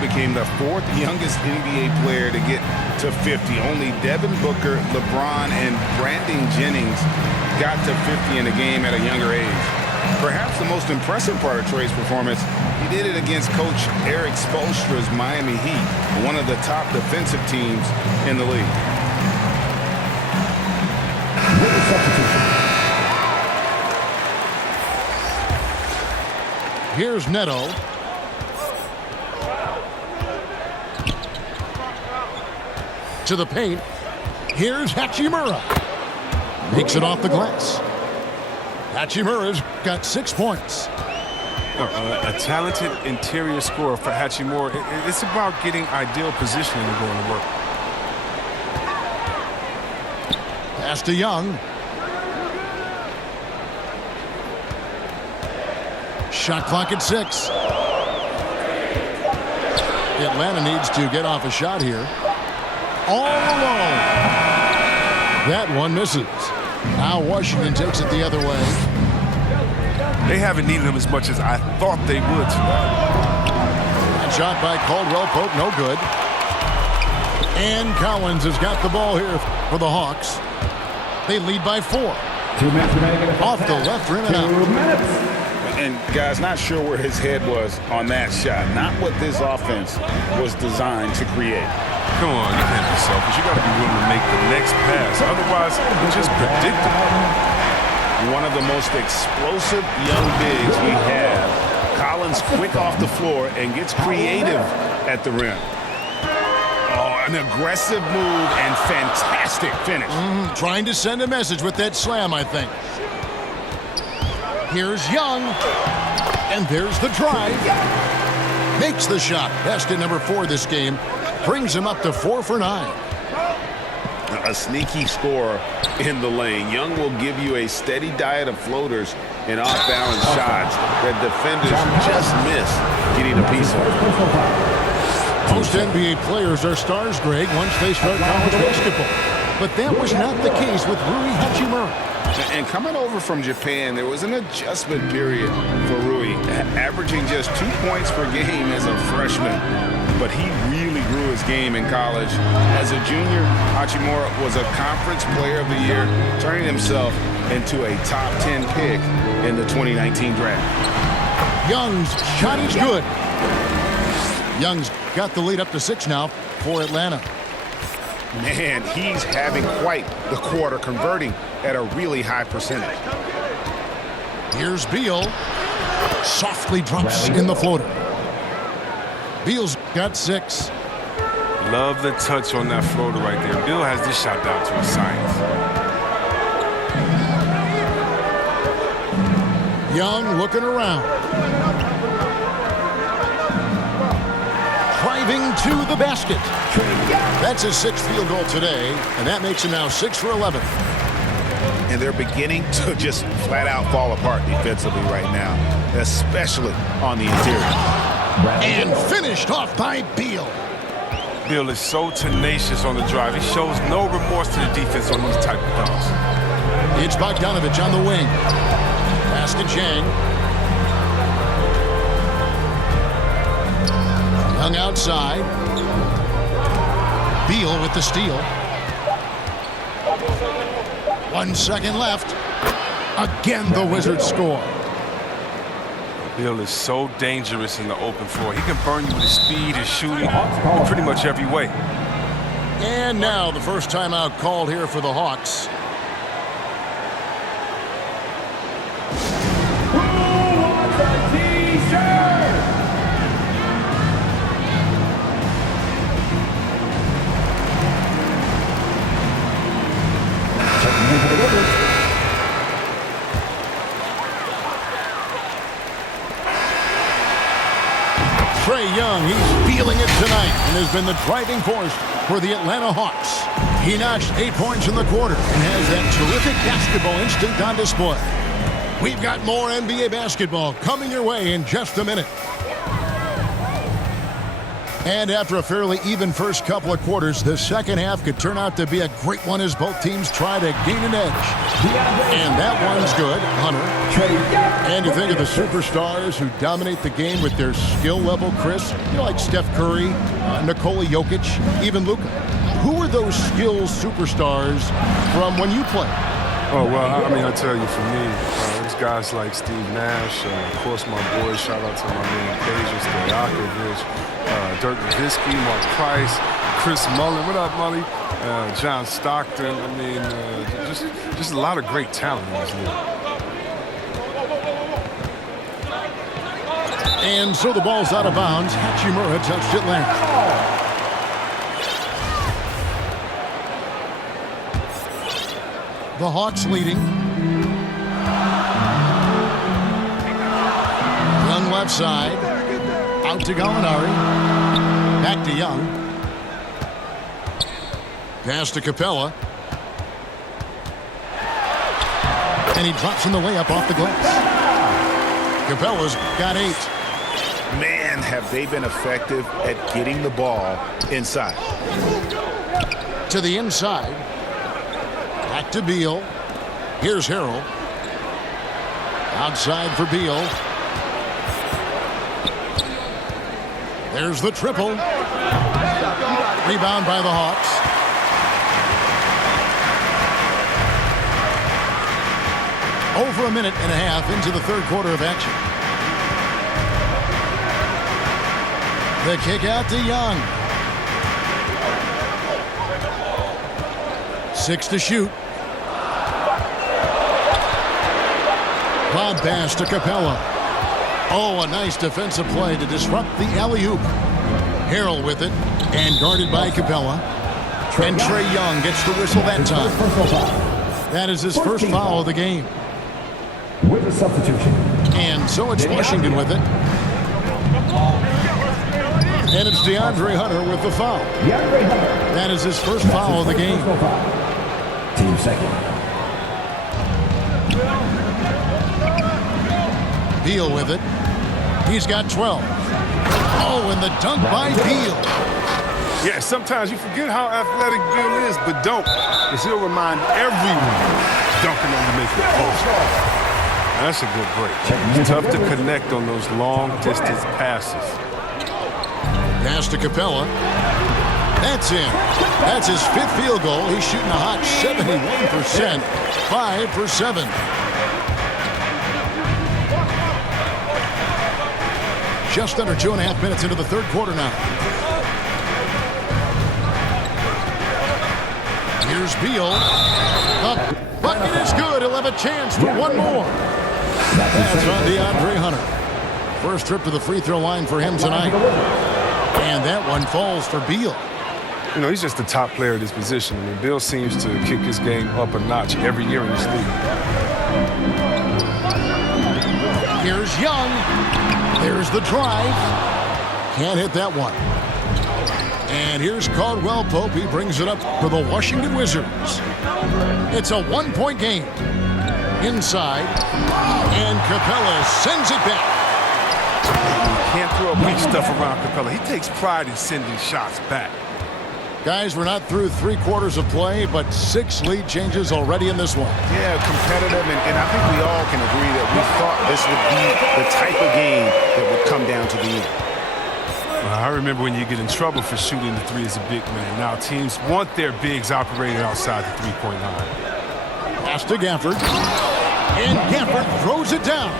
became the fourth youngest NBA player to get to 50. Only Devin Booker, LeBron, and Brandon Jennings got to 50 in a game at a younger age. Perhaps the most impressive part of Trey's performance, he did it against Coach Eric Spoelstra's Miami Heat, one of the top defensive teams in the league. Here's Neto. To the paint. Here's Hachimura. Makes it off the glass. Hachimura's got 6 points. A talented interior scorer for Hachimura. It's about getting ideal positioning and going to work. Pass to Young. Shot clock at 6. Atlanta needs to get off a shot here. All alone. That one misses. Now Washington takes it the other way. They haven't needed him as much as I thought they would tonight. That shot by Caldwell Pope, no good. And Collins has got the ball here for the Hawks. They lead by 4. 2 minutes remaining. Off the left rim and out. 2 minutes. And, guys, not sure where his head was on that shot. Not what this offense was designed to create. Come on, you can't be selfish. You got to be willing to make the next pass. Otherwise, it's just predictable. One of the most explosive young bigs we have. Collins quick off the floor and gets creative at the rim. Oh, an aggressive move and fantastic finish. Trying to send a message with that slam, I think. Here's Young. And there's the drive. Makes the shot. Best at number 4 this game. Brings him up to 4 for 9. A sneaky scorer in the lane. Young will give you a steady diet of floaters and off-balance shots that defenders just miss getting a piece of. Most NBA players are stars, Greg, once they start college basketball. But that was not the case with Rui Hachimura. And coming over from Japan, there was an adjustment period for Rui, averaging just 2 points per game as a freshman. But he really grew his game in college. As a junior, Hachimura was a Conference Player of the Year, turning himself into a top 10 pick in the 2019 draft. Young's shot is good. Young's got the lead up to 6 now for Atlanta. Man, he's having quite the quarter, converting at a really high percentage. Here's Beal. Softly drops in the floater. Beal's got 6. Love the touch on that floater right there. Bill has this shot down to a science. Young looking around. Driving to the basket. That's his 6th field goal today, and that makes him now 6 for 11. And they're beginning to just flat out fall apart defensively right now, especially on the interior. And finished off by Beal. Bill is so tenacious on the drive. He shows no remorse to the defense on these type of dunks. It's Bogdanovich on the wing. Pass to Chang. Young outside. Beal with the steal. 1 second left. Again, the Wizards score. Bill is so dangerous in the open floor. He can burn you with his speed, his shooting, in pretty much every way. And now the first timeout called here for the Hawks. Who wants a T-shirt? Trae Young, he's feeling it tonight and has been the driving force for the Atlanta Hawks. He notched 8 points in the quarter and has that terrific basketball instinct on display. We've got more NBA basketball coming your way in just a minute. And after a fairly even first couple of quarters, the second half could turn out to be a great one as both teams try to gain an edge. And that one's good, Hunter. And you think of the superstars who dominate the game with their skill level, Chris, like Steph Curry, Nikola Jokic, even Luka. Who are those skills superstars from when you played? Oh, well, I mean, I tell you, for me, there's guys like Steve Nash, of course, my boys, shout out to my man, Peja Stojakovic, Dirk Nowitzki, Mark Price, Chris Mullin. What up, Mully? John Stockton. I mean, just a lot of great talent in this league. And so the ball's out of bounds. Hachimura touched it last. The Hawks leading. Young left side. Out to Gallinari. Back to Young. Pass to Capella. And he drops in the layup off the glass. Capella's got 8. Man, have they been effective at getting the ball inside. To the inside. Back to Beal. Here's Harrell. Outside for Beal. There's the triple. Rebound by the Hawks. Over a minute and a half into the third quarter of action. The kick out to Young. 6 to shoot. Lob pass to Capella. Oh, a nice defensive play to disrupt the alley-oop. Harrell with it, and guarded by Capella. And Trae Young gets the whistle that time. That is his first foul of the game. With a substitution. And so it's Washington with it. And it's DeAndre Hunter with the foul. That is his first foul of the game. Team second. Beal with it. He's got 12. Oh, and the dunk by Beal. Yeah, sometimes you forget how athletic Beal is, but don't, because he'll remind everyone dunking on you making a post. That's a good break. It's tough to connect on those long-distance passes. Pass to Capella. That's in. That's his 5th field goal. He's shooting a hot 71%. 5 for 7. Just under 2.5 minutes into the third quarter now. Here's Beal. The bucket is good. He'll have a chance for one more. That's on DeAndre Hunter. First trip to the free throw line for him tonight. And that one falls for Beal. You know, he's just the top player at this position. I mean, Beal seems to kick his game up a notch every year in this league. Here's Young. There's the drive. Can't hit that one. And here's Caldwell Pope. He brings it up for the Washington Wizards. It's a 1-point game. Inside. And Capella sends it back. You can't throw weak stuff around Capella. He takes pride in sending shots back. Guys, we're not through 3 quarters of play, but 6 lead changes already in this one. Yeah, competitive, and I think we all can agree that we thought this would be the type of game that would come down to the end. I remember when you get in trouble for shooting the 3 as a big man. Now teams want their bigs operating outside the 3-point line. Pass to Gafford. And Gafford throws it down.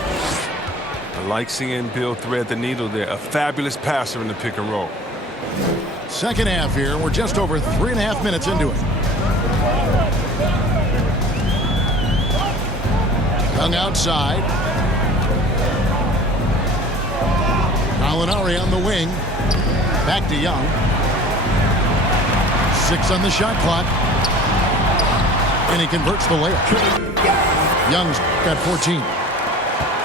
I like seeing Beal thread the needle there. A fabulous passer in the pick and roll. Second half here. We're just over 3.5 minutes into it. Young outside. Gallinari on the wing. Back to Young. 6 on the shot clock. And he converts the layup. Young's got 14.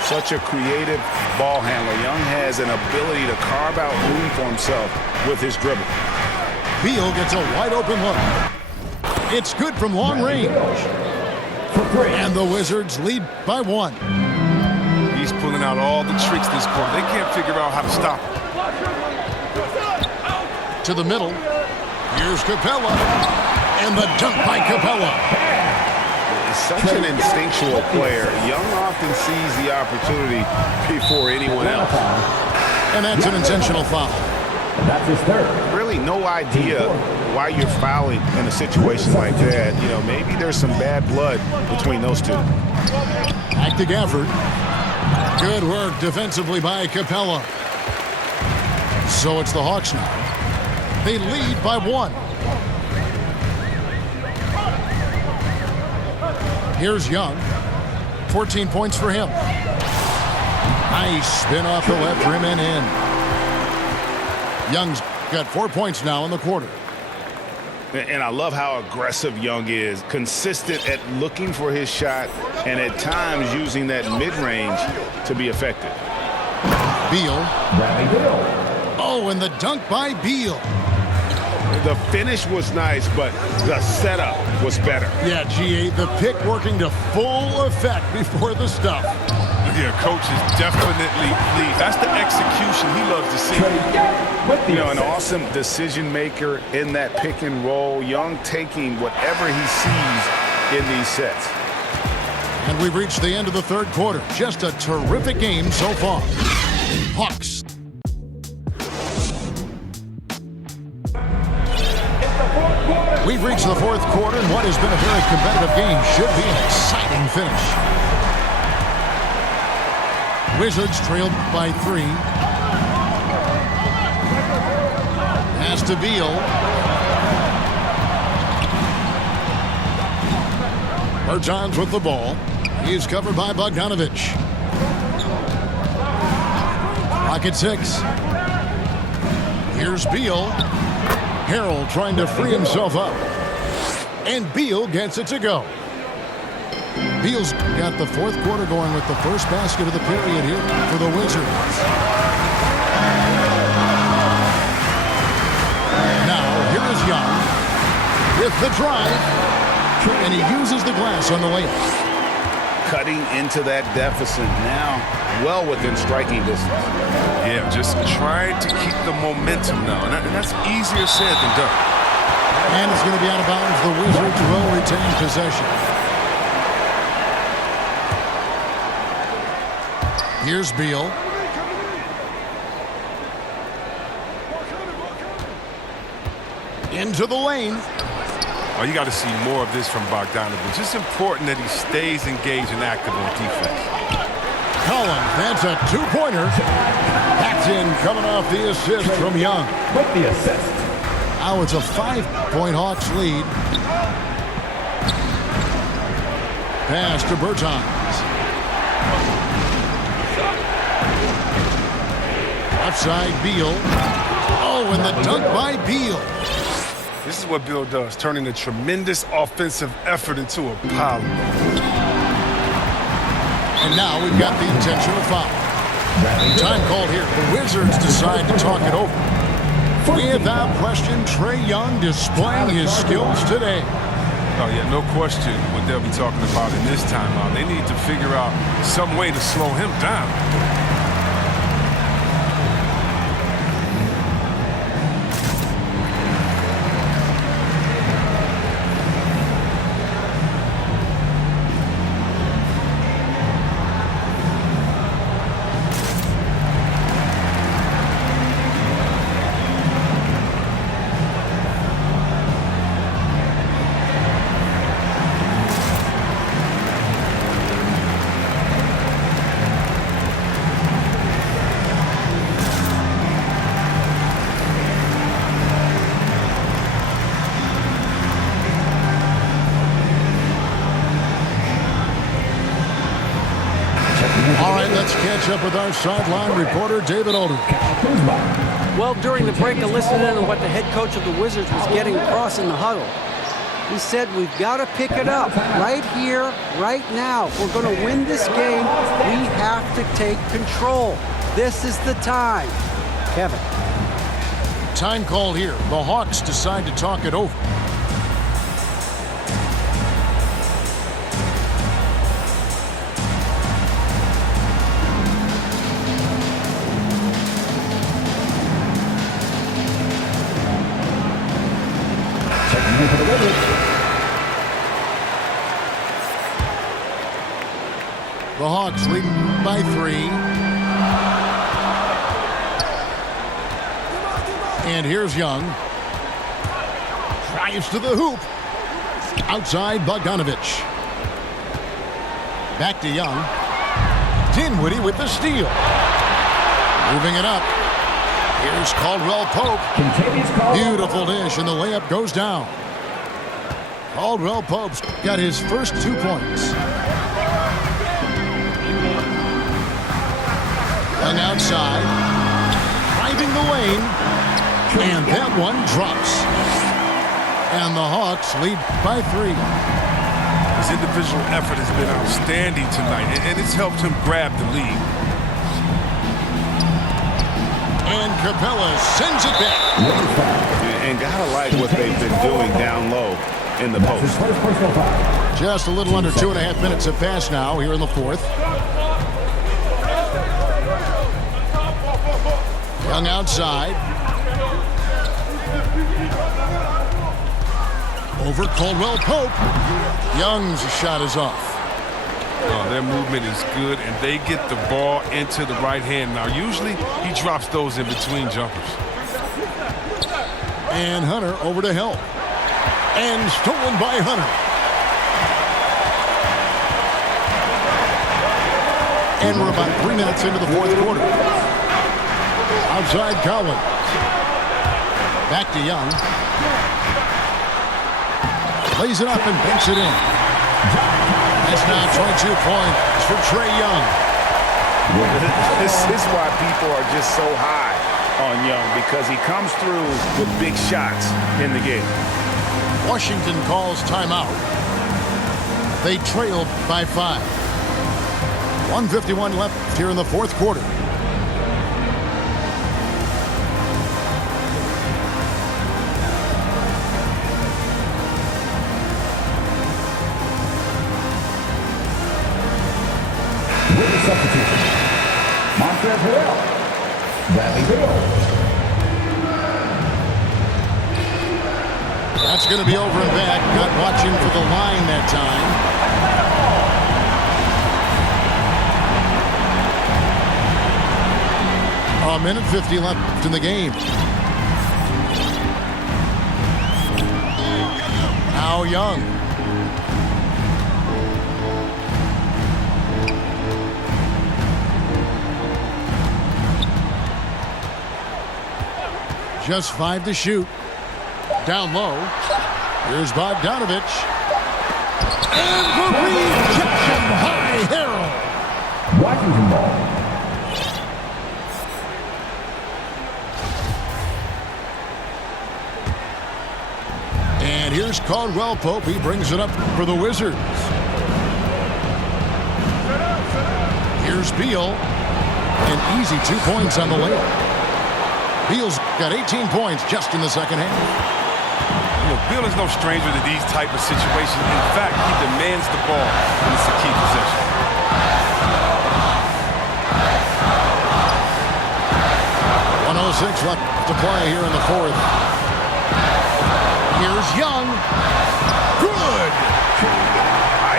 Such a creative ball handler. Young has an ability to carve out room for himself with his dribble. Beal gets a wide open look. It's good from long range. And the Wizards lead by 1. He's pulling out all the tricks this quarter. They can't figure out how to stop him. To the middle. Here's Capella. And the dunk by Capella. Such an instinctual player. Young often sees the opportunity before anyone else. And that's an intentional foul. That's his third. Really no idea why you're fouling in a situation like that. You know, maybe there's some bad blood between those two. Back to Gafford. Good work defensively by Capella. So it's the Hawks now. They lead by 1. Here's Young. 14 points for him. Nice spin off the left rim and in. Young's got 4 points now in the quarter. And I love how aggressive Young is. Consistent at looking for his shot and at times using that mid-range to be effective. Beal. Bradley Beal. Oh, and the dunk by Beal. The finish was nice, but the setup was better. Yeah, GA, the pick working to full effect before the stuff. Yeah, coach is definitely pleased. That's the execution he loves to see. You know, an awesome decision maker in that pick and roll. Young taking whatever he sees in these sets. And we've reached the end of the third quarter. Just a terrific game so far. Hawks. We've reached the fourth quarter, and what has been a very competitive game should be an exciting finish. Wizards trailed by 3. Pass to Beal. Bertans with the ball. He's covered by Bogdanovich. Rocket 6. Here's Beal. Harrell trying to free himself up. And Beal gets it to go. Beal's got the fourth quarter going with the first basket of the period here for the Wizards. Now, here is Young with the drive. And he uses the glass on the layup. Cutting into that deficit now, well within striking distance. Yeah, just trying to keep the momentum now, and that's easier said than done. And it's going to be out of bounds. The Wizards will retain possession. Here's Beal. Into the lane. Oh, you got to see more of this from Bogdanovich. It's important that he stays engaged and active on defense. Collins, that's a 2-pointer. That's in, coming off the assist from Young. With the assist. Now it's a 5-point Hawks lead. Pass to Bertans. Outside Beal. Oh, and the dunk by Beal. This is what Beal does, turning a tremendous offensive effort into a power. And now we've got the intentional foul. Time called here. The Wizards decide to talk it over. Without question, Trae Young displaying his skills today. Oh, yeah, no question what they'll be talking about in this timeout. They need to figure out some way to slow him down. All right, let's catch up with our sideline reporter, David Older. Well, during the break, I listened in on what the head coach of the Wizards was getting across in the huddle. He said, we've got to pick it up right here, right now. If we're going to win this game, we have to take control. This is the time. Kevin. Time called here. The Hawks decide to talk it over. Standing for the Wizards. The Hawks lead by 3. And here's Young. Drives to the hoop. Outside Bogdanovich. Back to Young. Dinwiddie with the steal. Moving it up. Here's Caldwell Pope. Beautiful dish, and the layup goes down. Caldwell Pope's got his first 2 points. Young outside. Driving the lane. And that one drops. And the Hawks lead by 3. His individual effort has been outstanding tonight, and it's helped him grab the lead. And Capella sends it back. And gotta like what they've been doing down low in the That's his post. first personal foul. Just a little under 2.5 minutes have passed now here in the 4th. Young outside. Over Caldwell Pope. Young's shot is off. Their movement is good, and they get the ball into the right hand. Now, usually he drops those in between jumpers. And Hunter over to help. And stolen by Hunter. And we're about 3 minutes into the 4th quarter. Outside Collins. Back to Young. Lays it up and banks it in. That's now 22 points for Trae Young. This is why people are just so high on Young, because he comes through with big shots in the game. Washington calls timeout. They trail by 5. 1:51 left here in the 4th quarter. With the substitution, Montrezl Harrell, Bradley Beal. That's going to be over and back. Not watching for the line that time. A minute 50 left in the game. Now Young. Just 5 to shoot. Down low. Here's Bogdanovich. And the rejection by Harrell. Washington ball. And here's Caldwell Pope. He brings it up for the Wizards. Here's Beal. An easy 2 points on the layup. Beal's got 18 points just in the second half. You know, Beal is no stranger to these type of situations. In fact, he demands the ball when it's a key possession. .106 left to play here in the 4th. Here's Young. Good.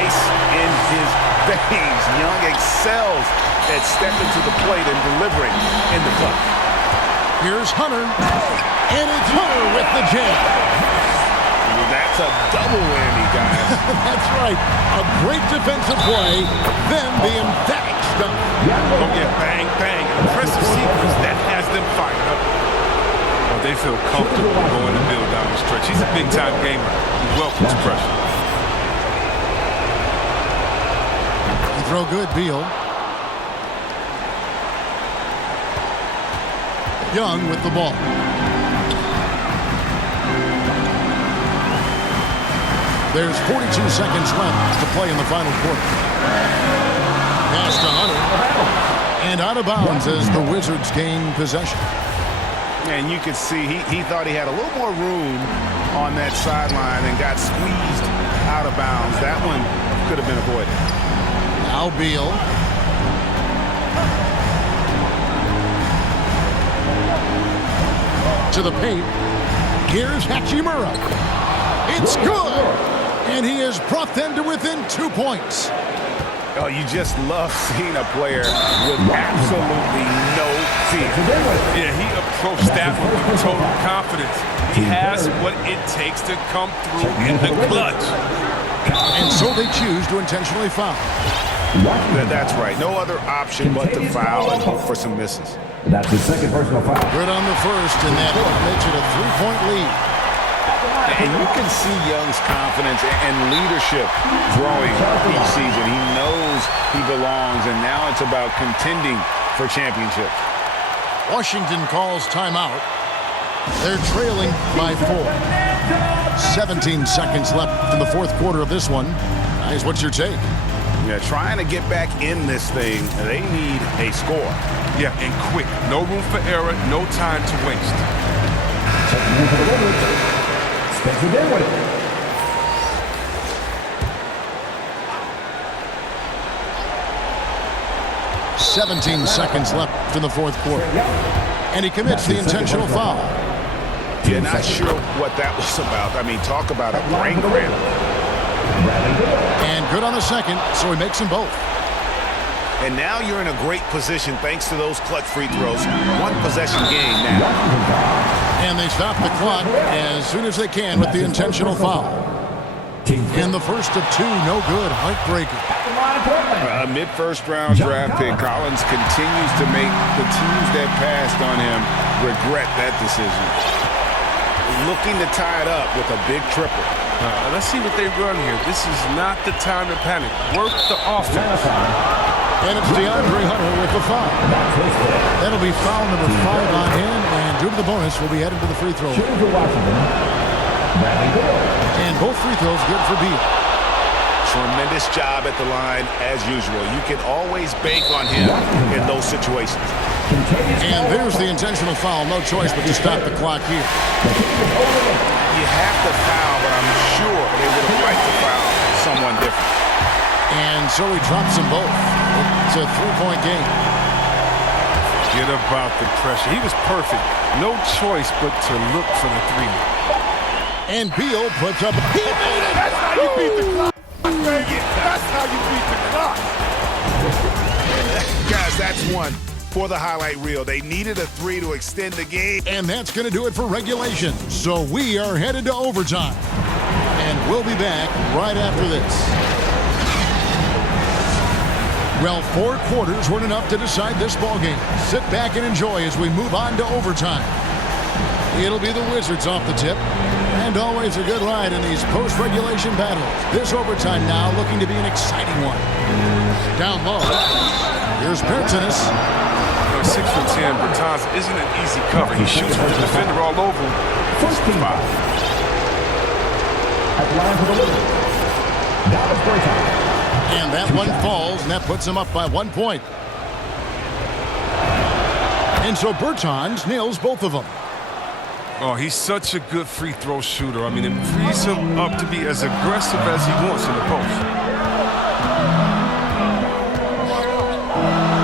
Ice in his veins. Young excels at stepping to the plate and delivering in the clutch. Here's Hunter. And it's Hunter with the jam. That's a double whammy, guys. That's right. A great defensive play, then the emphatic stuff. Oh, yeah, bang, bang. An impressive sequence that has them fired up. Well, they feel comfortable going to Beal down the stretch. He's a big-time gamer. He welcomes pressure. You throw good, Beal. Young with the ball. There's 42 seconds left to play in the final quarter. Pass to Hunter. And out of bounds as the Wizards gain possession. And you can see he thought he had a little more room on that sideline and got squeezed out of bounds. That one could have been avoided. Now Beal. To the paint. Here's Hachimura. It's good. And he has brought them to within 2 points. Oh, you just love seeing a player with absolutely no fear. Yeah, he approached that with total confidence. He has what it takes to come through in the clutch. And so they choose to intentionally foul. That's right. No other option but to foul and hope for some misses. That's his second personal foul. Good on the first, and that makes it a 3-point lead. And you can see Young's confidence and leadership growing each season. He knows he belongs, and now it's about contending for championships. Washington calls timeout. They're trailing by 4. 17 seconds left in the fourth quarter of this one. Guys, what's your take? Yeah, trying to get back in this thing, they need a score. Yeah, and quick. No room for error, no time to waste. Checking in for the Wizards, Spencer Dinwiddie. 17 seconds left in the fourth quarter. And he commits the intentional foul. Yeah, not sure what that was about. I mean, talk about a brain cramp. And good on the second, so he makes them both. And now you're in a great position thanks to those clutch free throws. One possession game now. And they stop the clock as soon as they can with the intentional foul. In the first of two, no good, heartbreaker. A mid-first round draft pick, Collins continues to make the teams that passed on him regret that decision. Looking to tie it up with a big triple. Let's see what they run here. This is not the time to panic. Work the offense. And it's DeAndre Hunter with the foul. That'll be foul number 5 on him, and due to the bonus, we'll be headed to the free throw. And both free throws good for Beal. Tremendous job at the line, as usual. You can always bank on him in those situations. And there's the intentional foul. No choice but to stop the clock here. You have to foul, but I'm sure they would have liked to foul someone different. And so he drops them both. It's a 3-point game. Forget about the pressure. He was perfect. No choice but to look for the three. And Beal puts up. He made it! That's how you beat the clock. That's how you beat the clock. Guys, that's one for the highlight reel. They needed a 3 to extend the game. And that's going to do it for regulation. So we are headed to overtime. And we'll be back right after this. Well, 4 quarters weren't enough to decide this ballgame. Sit back and enjoy as we move on to overtime. It'll be the Wizards off the tip. And always a good ride in these post-regulation battles. This overtime now looking to be an exciting one. Down low, here's Bertans. 6'10", Bertans isn't an easy cover. He shoots with the defender all over him. First team foul. At the line for the Wizards, Davis Bertans. And that one falls, and that puts him up by 1 point. And so Bertans nails both of them. Oh, he's such a good free throw shooter. I mean, it frees him up to be as aggressive as he wants in the post.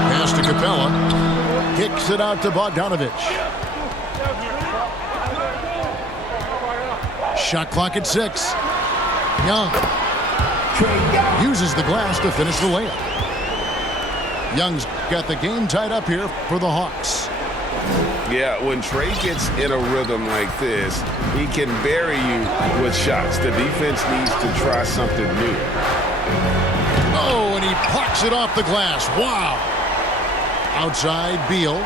Pass to Capella. Kicks it out to Bogdanovic. Shot clock at 6. Young uses the glass to finish the layup. Young's got the game tied up here for the Hawks. Yeah, when Trey gets in a rhythm like this, he can bury you with shots. The defense needs to try something new. Oh, and he plucks it off the glass. Wow. Outside, Beal.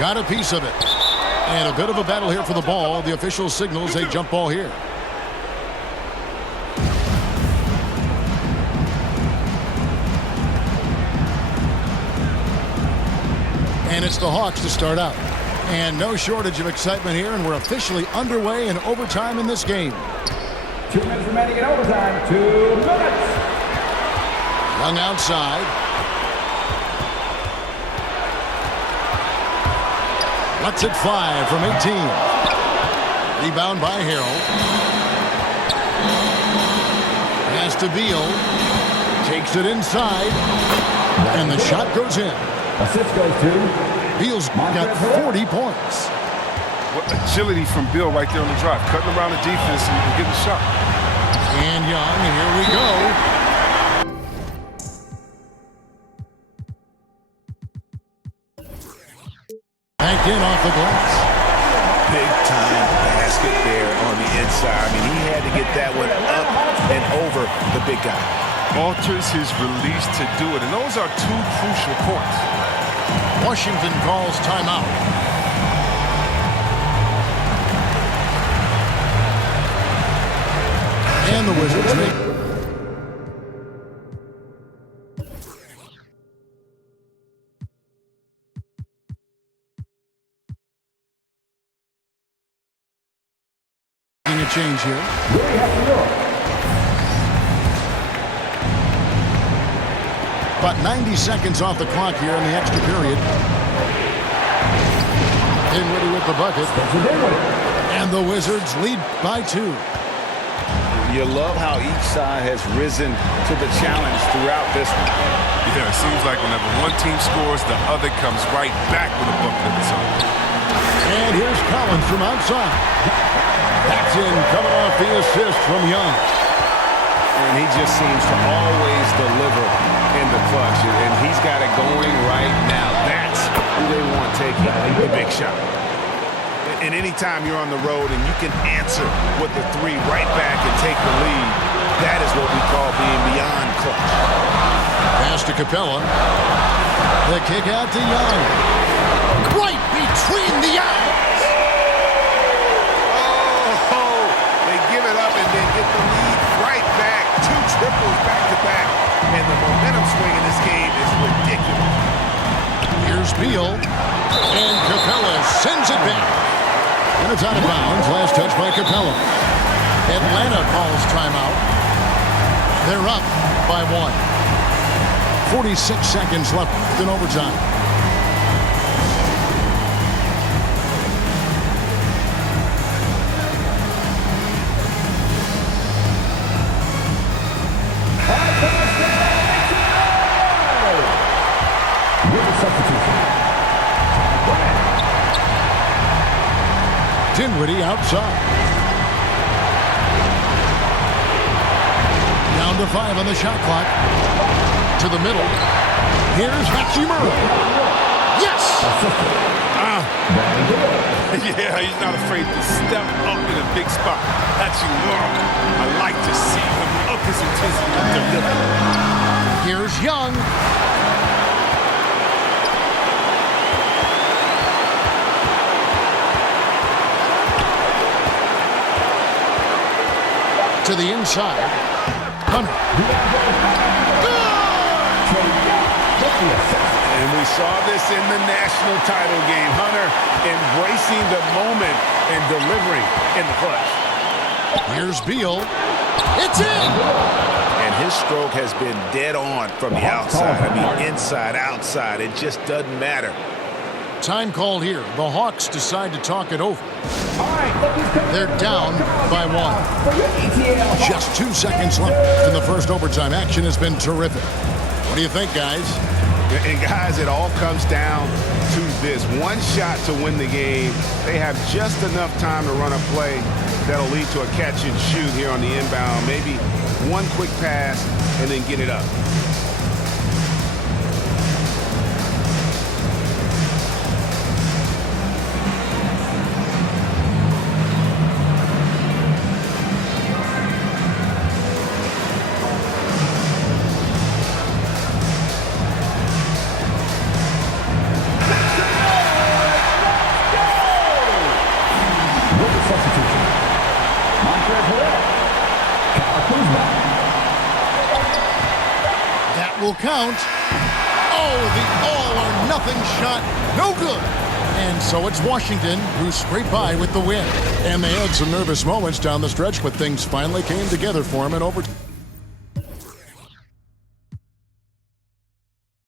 Got a piece of it. And a bit of a battle here for the ball. The official signals a jump ball here. And it's the Hawks to start out. And no shortage of excitement here, and we're officially underway in overtime in this game. 2 minutes remaining in overtime. 2 minutes. Young outside. Lets it fly from 18. Rebound by Harrell. Pass to Beal. Takes it inside. And the shot goes in. Assist goes to Beal's got 40 points. What agility from Bill right there on the drive, cutting around the defense and getting the shot. And Young, here we go. Banked in off the glass. Big time basket there on the inside. I mean, he had to get that one up and over the big guy. Alters his release to do it, and those are two crucial points. Washington calls timeout. And the Wizards make... a change here. About 90 seconds off the clock here in the extra period. Dinwiddie with the bucket. And the Wizards lead by 2. You love how each side has risen to the challenge throughout this one. Yeah, it seems like whenever one team scores, the other comes right back with a bucket of its own. And here's Collins from outside. That's in, coming off the assist from Young. And he just seems to always deliver in the clutch. And he's got it going right now. That's who they want taking the big shot. And anytime you're on the road and you can answer with the 3 right back and take the lead, that is what we call being beyond clutch. Pass to Capella. The kick out to Young. Right between the eyes. Oh, they give it up and then get the lead right back. 2 triples back to back. And the momentum swing in this game is ridiculous. Here's Beal. And Capella sends it back. And it's out of bounds. Last touch by Capella. Atlanta calls timeout. They're up by 1. 46 seconds left in overtime. Dinwiddie outside. Down to 5 on the shot clock. To the middle. Here's Hachimura. Yes! Yeah, he's not afraid to step up in a big spot. Hachimura. I like to see him up his intensity and deliver. Here's Young. To the inside. Hunter. And we saw this in the national title game. Hunter embracing the moment and delivering in the clutch. Here's Beal. It's in! And his stroke has been dead on from the outside. I mean, inside, outside. It just doesn't matter. Time called here. The Hawks decide to talk it over. They're down by 1. Just 2 seconds left in the first overtime. Action has been terrific. What do you think, guys? And guys, it all comes down to this. One shot to win the game. They have just enough time to run a play that'll lead to a catch and shoot here on the inbound. Maybe one quick pass and then get it up. Will count. Oh, the all-or-nothing shot. No good. And so it's Washington who scraped by with the win. And they had some nervous moments down the stretch, but things finally came together for them in overtime.